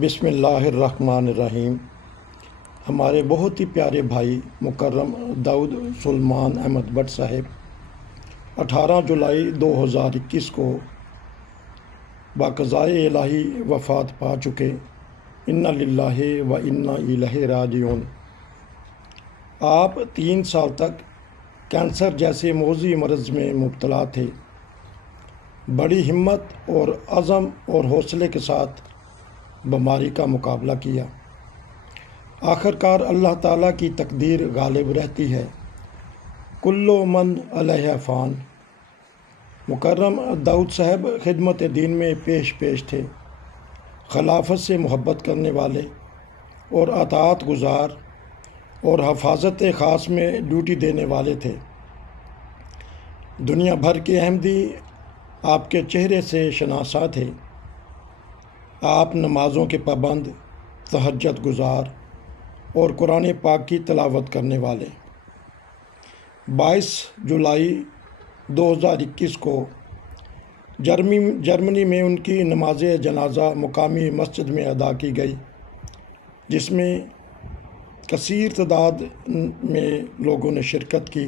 بسم اللہ الرحمن الرحیم۔ ہمارے بہت ہی پیارے بھائی مکرم داؤد سلمان احمد بٹ صاحب 18 جولائی 2021 کو بقضائے الہی وفات پا چکے۔ انا للہ و انا الیہ راجعون۔ آپ 3 سال تک کینسر جیسے موذی مرض میں مبتلا تھے۔ بڑی ہمت اور عزم اور حوصلے کے ساتھ بیماری کا مقابلہ کیا۔ آخرکار اللہ تعالیٰ کی تقدیر غالب رہتی ہے۔ کل من علیہ فان۔ مکرم داؤد صاحب خدمت دین میں پیش تھے۔ خلافت سے محبت کرنے والے اور اطاعت گزار اور حفاظت خاص میں ڈیوٹی دینے والے تھے۔ دنیا بھر کے احمدی آپ کے چہرے سے شناسا تھے۔ آپ نمازوں کے پابند، تہجد گزار اور قرآن پاک کی تلاوت کرنے والے۔ 22 جولائی 2021 کو جرمنی میں ان کی نماز جنازہ مقامی مسجد میں ادا کی گئی، جس میں کثیر تعداد میں لوگوں نے شرکت کی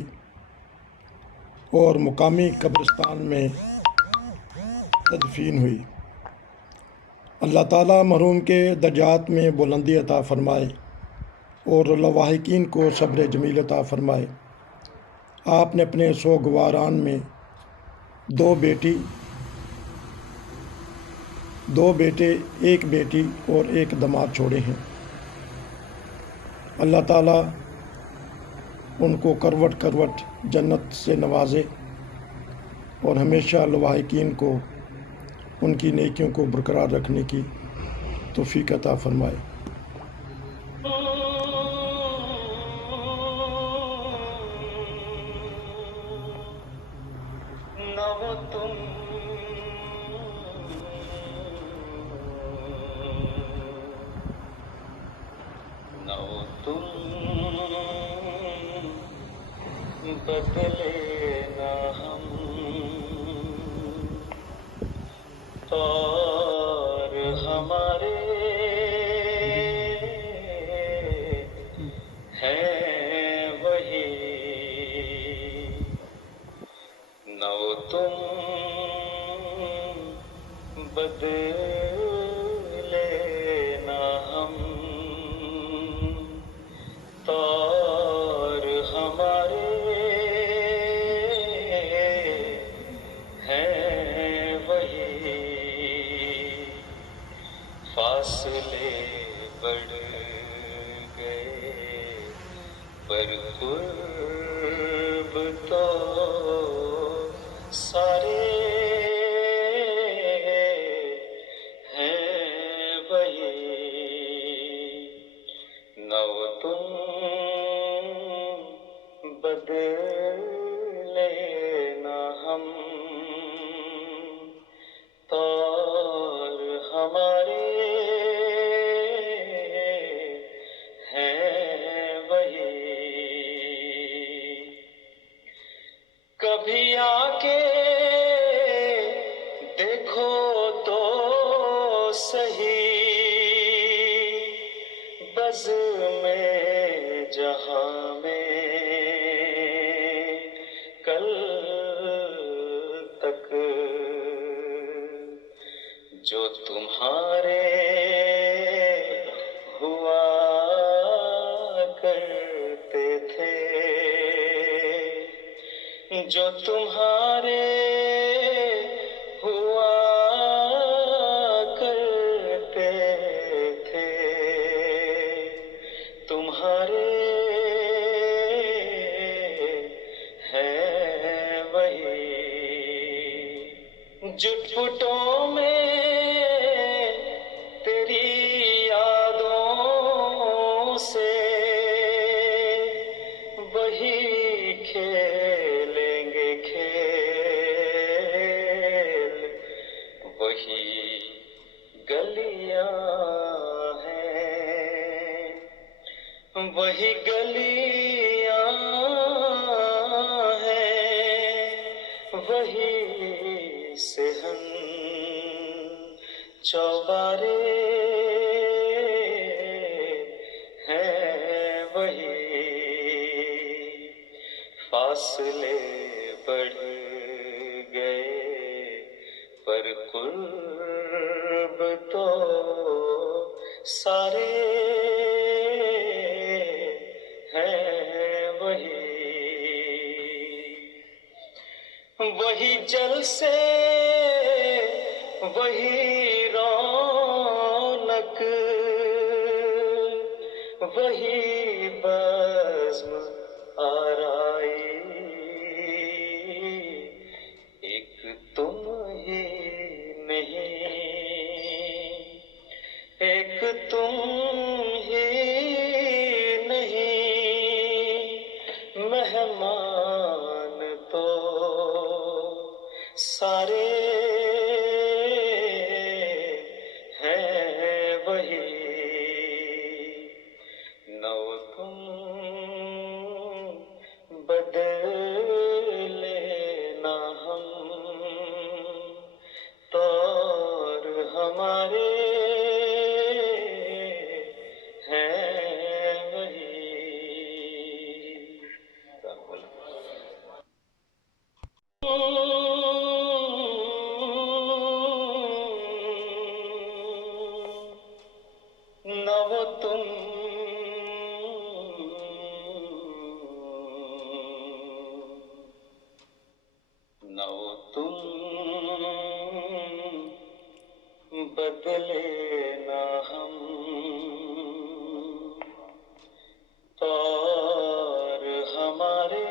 اور مقامی قبرستان میں تدفین ہوئی۔ اللہ تعالیٰ مرحوم کے درجات میں بلندی عطا فرمائے اور لواحقین کو صبر جمیل عطا فرمائے۔ آپ نے اپنے سوگواران میں 2 بیٹے، 1 بیٹی اور 1 داماد چھوڑے ہیں۔ اللہ تعالیٰ ان کو کروٹ جنت سے نوازے اور ہمیشہ لواحقین کو ان کی نیکیوں کو برقرار رکھنے کی توفیق عطا فرمائے۔ بدلے نہ ہم اور ہمارے ہیں وہی، نہ تم بدلے نہ ہم اور ہمارے فاصلے بڑھ گئے پر قرب تو سارے ہیں وہی، نہ تم بدلے نہ ہم اور ہمارے کبھی آ کے دیکھو تو صحیح بزم جہاں میں کل تک جو تمہارے ہوا کرتے تھے، جو تمہارے ہوا کرتے تھے، تمہارے ہیں وہی، جٹ پٹوں میں تیری یادوں سے وہی کھیلیں گے کھیل، وہی گلیاں ہیں، وہی گلیاں ہیں، وہی صحن چوبارے فاصلے بڑھ گئے پر قرب تو سارے ہیں وہی جلسے وہی رونق وہی بزم آرائی ایک تم ہی نہیں ایک تم ہی نہیں مہمان تو سارے ہیں نہ وہ تم بدلے نہ ہم طور ہمارے ہیں نہ وہ تم نہ وہ تم بدلے نہ ہم طور ہمارے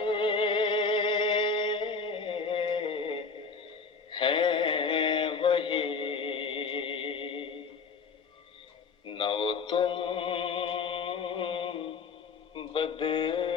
ہیں نہ وہ تم بدلے